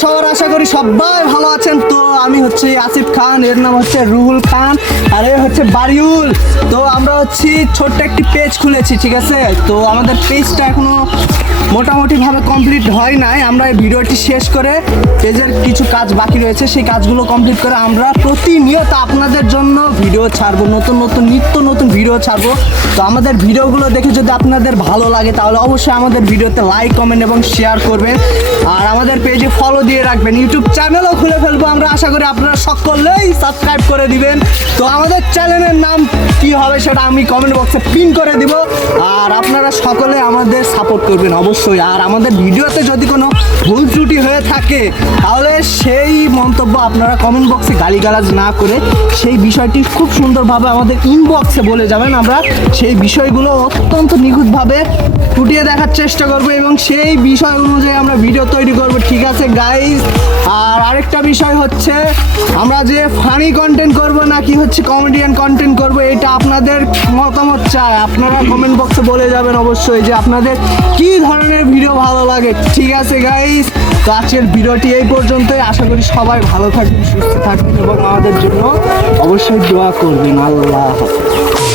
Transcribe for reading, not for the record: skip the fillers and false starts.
সবার আশা করি সবাই ভালো আছেন। তো আমি হচ্ছে আসিফ খান, এর নাম হচ্ছে রুহুল খান, আর এ হচ্ছে বারিউল। তো আমরা হচ্ছে ছোট্ট একটি পেজ খুলেছি, ঠিক আছে। তো আমাদের পেজটা এখনো মোটামুটিভাবে কমপ্লিট হয় নাই। আমরা এই ভিডিওটি শেষ করে পেজের কিছু কাজ বাকি রয়েছে, সেই কাজগুলো কমপ্লিট করে আমরা প্রতিনিয়ত আপনাদের জন্য ভিডিও ছাড়বো, নিত্য নতুন ভিডিও ছাড়বো। তো আমাদের ভিডিওগুলো দেখে যদি আপনাদের ভালো লাগে তাহলে অবশ্যই আমাদের ভিডিওতে লাইক, কমেন্ট এবং শেয়ার করবেন। আর আমাদের পেজে ফলো দিয়ে রাখবেন। ইউটিউব চ্যানেলও খুলে ফেলবো আমরা, আশা করি আপনারা সকলেই সাবস্ক্রাইব করে দিবেন। তো আমাদের চ্যানেলের নাম কি হবে সেটা আমি কমেন্ট বক্সে পিন করে দিব। আর আপনারা সকলে আমাদের সাপোর্ট করবেন অবশ্যই। আর আমাদের ভিডিওতে যদি কোনো ভুল ত্রুটি হয়ে থাকে তাহলে সেই মন্তব্য আপনারা কমেন্ট বক্সে গালিগালাজ না করে সেই বিষয়টি খুব সুন্দরভাবে আমাদের ইনবক্সে বলে যাবেন। আমরা সেই বিষয়গুলো অত্যন্ত নিখুঁতভাবে ফুটিয়ে দেখার চেষ্টা করব এবং সেই বিষয় অনুযায়ী আমরা ভিডিও তৈরি করব, ঠিক আছে গাইস। আর আরেকটা বিষয় হচ্ছে আমরা যে ফানি কন্টেন্ট করব নাকি হচ্ছে কমেডিয়ান কন্টেন্ট করব, এটা আপনাদের মতামত চাই। আপনারা কমেন্ট বক্সে বলে যাবেন অবশ্যই যে আপনাদের কি ধরনের ভিডিও ভালো লাগে, ঠিক আছে গাইস। তো আজকের ভিডিওটি এই পর্যন্তই। আশা করি সবাই ভালো থাকবেন, সুস্থ থাকবেন এবং আমাদের জন্য অবশ্যই দোয়া করবেন। আল্লাহ হাফেজ।